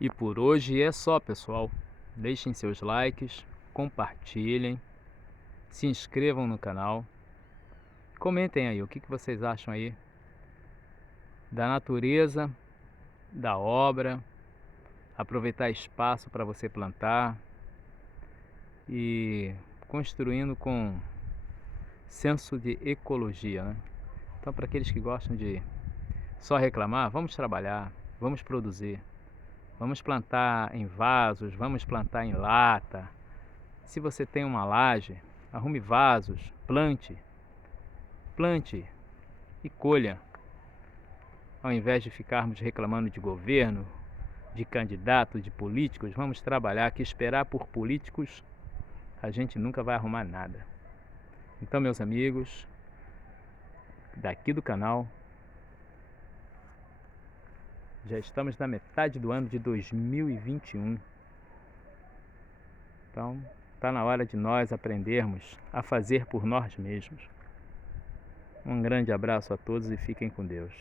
E por hoje é só, pessoal. Deixem seus likes, compartilhem, se inscrevam no canal. Comentem aí o que vocês acham aí da natureza, da obra, aproveitar espaço para você plantar e construindo com senso de ecologia, né? Então, para aqueles que gostam de só reclamar, vamos trabalhar, vamos produzir, vamos plantar em vasos, vamos plantar em lata. Se você tem uma laje, arrume vasos, plante e colha. Ao invés de ficarmos reclamando de governo, de candidatos, de políticos, vamos trabalhar, que esperar por políticos a gente nunca vai arrumar nada. Então, meus amigos, daqui do canal, já estamos na metade do ano de 2021. Então, está na hora de nós aprendermos a fazer por nós mesmos. Um grande abraço a todos e fiquem com Deus.